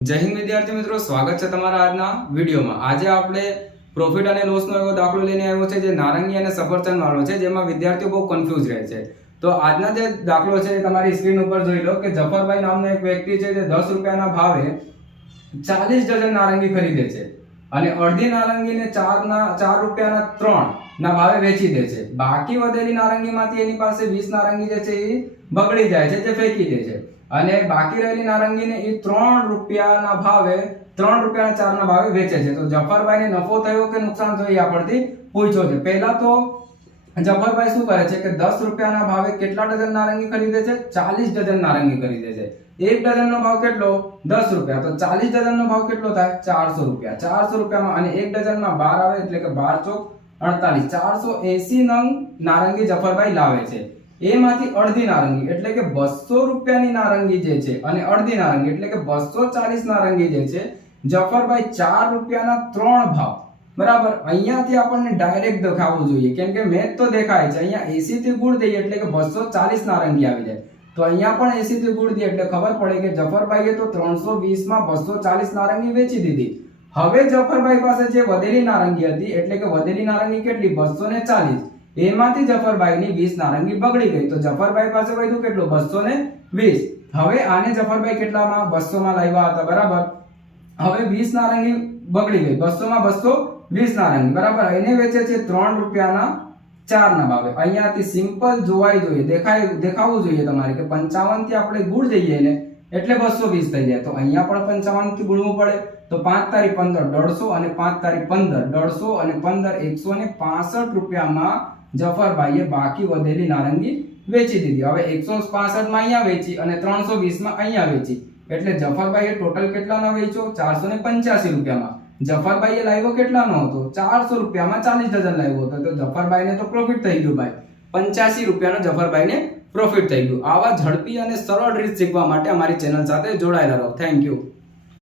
જય હિન્દ વિદ્યાર્થી મિત્રો, સ્વાગત છે તમારા આજના વિડીયોમાં। આજે આપણે પ્રોફિટ અને લોસનો એવો દાખલો લઈને આવ્યો છે જે નારંગી અને સફરજન વાળો છે, જેમાં વિદ્યાર્થીઓ બહુ કન્ફ્યુઝ રહે છે। તો આજના જે દાખલો છે તમારી સ્ક્રીન ઉપર જોઈ લો કે જફરભાઈ નામનો એક વ્યક્તિ છે જે 10 રૂપિયાના ભાવે 40 ડઝન નારંગી ખરીદે છે અને અડધી નારંગીને 4 રૂપિયાના 3 ના ભાવે વેચી દે છે। બાકી વધેલી નારંગીમાંથી એની પાસે 20 નારંગી જે છે એ બગડી જાય છે, જે ફેંકી દે છે અને બાકી રહેલી નારંગીને એ 3 રૂપિયાના ભાવે 3 રૂપિયાના 4 ના ભાવે વેચે છે। તો જફરભાઈને નફો થયો કે નુકસાન થયું એ આપણથી પૂછ્યો છે। પહેલા તો જફરભાઈ શું કરે છે કે 10 રૂપિયાના ભાવે કેટલા ડઝન નારંગી ખરીદે છે? 40 ડઝન નારંગી ખરીદે છે। એક ડઝનનો ભાવ કેટલો? 10 રૂપિયા। તો 40 ડઝનનો ભાવ કેટલો થાય? 400 રૂપિયા। 400 રૂપિયામાં અને એક ડઝનમાં 12 આવે એટલે કે 12 ચોક 48, 480 નંગ નારંગી જફરભાઈ લાવે છે। એમાંથી અડધી નારંગી એટલે કે 200 રૂપિયાની નારંગી જે છે અને અડધી નારંગી એટલે કે 240 નારંગી જે છે જફરભાઈ 4 રૂપિયાના 3 ભાવ, બરાબર। અહીંયાથી આપણને ડાયરેક્ટ દેખાવું જોઈએ, કેમ કે મેચ તો દેખાય છે। અહીંયા 80 થી ગુણ દઈએ એટલે કે 240 નારંગી આવી જાય, તો અહીંયા પણ 80 થી ગુણ દઈએ એટલે ખબર પડે કે જફરભાઈએ તો 320 માં 240 નારંગી વેચી દીધી। હવે જફરભાઈ પાસે જે વધેલી નારંગી હતી એટલે કે વધેલી નારંગી કેટલી? 240, એમાંથી જફરભાઈની 20 નારંગી બગડી ગઈ। તો જફરભાઈ પાસે વધ્યું કેટલું? 220। હવે આને જફરભાઈ કેટલામાં? 200 માં લાવ્યા હતા, બરાબર। હવે 20 નારંગી બગડી ગઈ, 200 માં 220 નારંગી, બરાબર। એને વેચે છે 3 રૂપિયાના 4 ના ભાવે। અહીંયાથી સિમ્પલ જોવાઈ જોઈએ, દેખાવું જોઈએ તમારે કે 55 થી આપણે ગુણ જઈએ ને એટલે 220 થઈ જાય। તો અહીંયા પણ 55 થી ગુણવું પડે, તો 5 તારી 15 150 અને 5 તારી 15 150 અને 15 165 રૂપિયામાં જફરભાઈએ બાકી વધેલી નારંગી વેચી દીધી। હવે 165 માં અહીંયા વેચી અને 320 માં અહીંયા વેચી એટલે જફરભાઈએ ટોટલ કેટલાનો વેચ્યો? 485 રૂપિયામાં। જફરભાઈએ લાવ્યો કેટલાનો હતો? 400 રૂપિયામાં 40 ડઝન લાવ્યો હતો, તો જફરભાઈને તો પ્રોફિટ થઈ ગયું ભાઈ, 85 રૂપિયાનો જફરભાઈને પ્રોફિટ થઈ ગયું। આવા ઝડપી અને સરળ રીત શીખવા માટે અમારી ચેનલ સાથે જોડાયેલા રહો। Thank you.